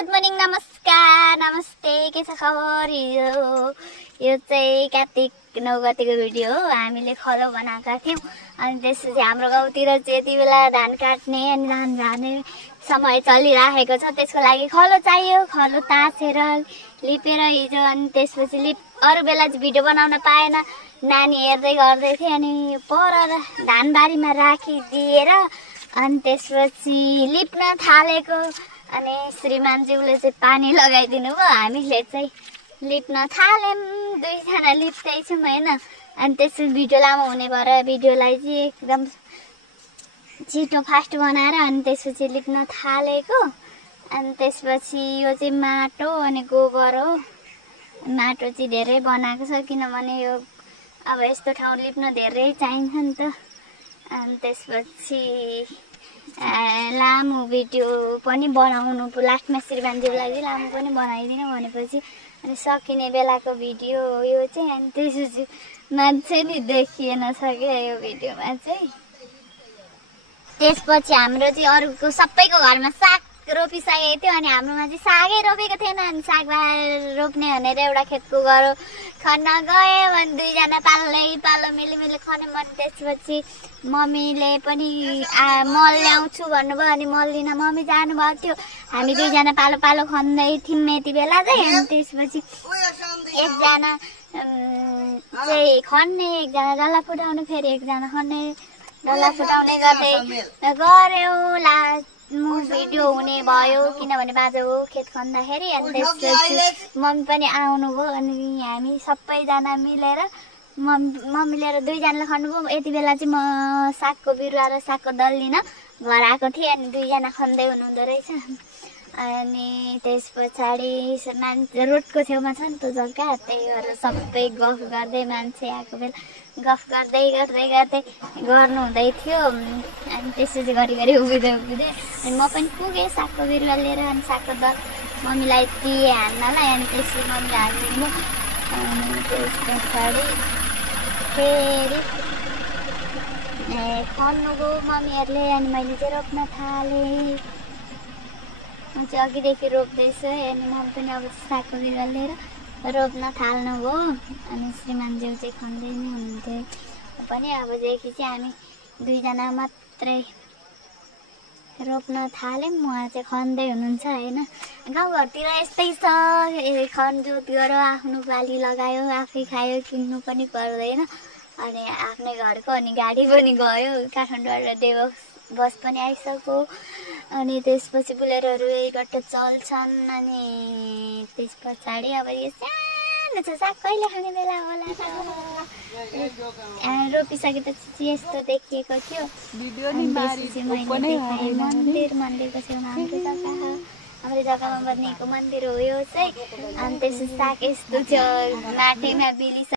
Good morning, नमस्कार, नमस्ते, के छ खबर? यो चाहिँ कार्तिक 9 गतेको भिडियो हो। हामीले खलो बनाएका थियौँ अनि त्यसपछि हाम्रो गाउँतिर चाहिँ यति बेला धान काट्ने अनि धान झार्ने समय चलिरहेको छ। त्यसको लागि खलो चाहियो। खलो ताछेर लिपेर हिजो अनि त्यसपछि अरू बेला चाहिँ भिडियो बनाउन पाएन, नानी हेर्दै गर्दै थिएँ अनि पर धानबारीमा राखिदिएर अनि त्यसपछि लिप्न थालेको। अनि श्रीमानज्यूले चाहिँ पानी लगाइदिनु भयो, हामीले चाहिँ लिप्न थाल्यौँ। दुईजना लिप्दैछौँ होइन। अनि त्यसपछि भिडियो लामो हुने भएर भिडियोलाई चाहिँ एकदम छिटो फास्ट बनाएर अनि त्यसपछि लिप्न थालेको। अनि त्यसपछि यो चाहिँ माटो अनि गोबर हो। माटो चाहिँ धेरै बनाएको छ किनभने यो अब यस्तो ठाउँ लिप्न धेरै चाहिन्छ नि त। अनि त्यसपछि लामो भिडियो पनि बनाउनु लास्टमा श्रीमानज्यूलाई लामो पनि बनाइदिनु भनेपछि अनि सकिने बेलाको भिडियो यो चाहिँ। अनि त्यसपछि मान्छे नि देखिएन सक्यो यो भिडियोमा चाहिँ। त्यसपछि हाम्रो चाहिँ अरूको सबैको घरमा साग रोपिसकेको थियो अनि हाम्रोमा चाहिँ सागै रोपेको थिएन। अनि साग रोप्ने भनेर एउटा खेतको गरो खन्न गयो अनि दुईजना पालो मिली खन्यो। अनि त्यसपछि मम्मीले पनि मल ल्याउँछु भन्नुभयो अनि मल लिन मम्मी जानुभएको थियो। हामी दुईजना पालो खन्दै थियौँ यति बेला चाहिँ। अनि त्यसपछि एकजना चाहिँ खन्ने, एकजना डल्ला फुटाउने, फेरि एकजना खन्ने डल्ला फुटाउने गर्दै गऱ्यौँ। भिडियो हुने भयो किनभने बाजो खेत खन्दाखेरि। अनि त्यसपछि मम्मी पनि आउनुभयो अनि हामी सबैजना मिलेर मम्मी लिएर दुईजनाले खन्नुभयो। यति बेला चाहिँ म सागको बिरुवा र सागको दल लिन घर आएको थिएँ अनि दुईजना खन्दै हुनुहुँदो रहेछ। अनि त्यस पछाडि मान्छे रोडको छेउमा छ नि त जग्गा, त्यही भएर सबै गफ गर्दै मान्छे आएको बेला गफ गर्दै गर्नु हुँदै थियो। अनि त्यसपछि घरिघरि उभिँदै अनि म पनि पुगेँ सागको बिरुवा लिएर अनि सागको दल मम्मीलाई दिएँ हान्नलाई। अनि त्यसपछि मम्मीले हालिदिनु। अनि त्यस पछाडि फेरि खन्नुभयो मम्मीहरूले अनि मैले चाहिँ रोप्न थालेँ। म चाहिँ अघिदेखि रोप्दैछु अनि मम्मी पनि अब सागको बिरुवा लिएर रोप्न थाल्नुभयो। अनि श्रीमानज्यू चाहिँ खन्दै नै हुनुहुन्थ्यो पनि। अबदेखि चाहिँ हामी दुईजना मात्रै रोप्न थाल्यौँ, उहाँ चाहिँ खन्दै हुनुहुन्छ होइन। गाउँघरतिर यस्तै छ, खनजोत गर आफ्नो बाली लगायो आफै खायो, किन्नु पनि पर्दैन। अनि आफ्नै घरको अनि गाडी पनि गयो, काठमाडौँबाट देव बस पनि आइसक्यो। अनि त्यसपछि बुलेरोहरू यहीबाट चल्छन्। अनि त्यस पछाडि अब यो सानो छ साग कहिले खाने बेला होला रोपिसकेपछि यस्तो देखिएको थियो। मन्दिरको छेउमा हाम्रो जग्गामा बनिएको मन्दिर हो यो चाहिँ। अनि त्यसपछि साग यस्तो थियो माटैमा बिलिसक्यो।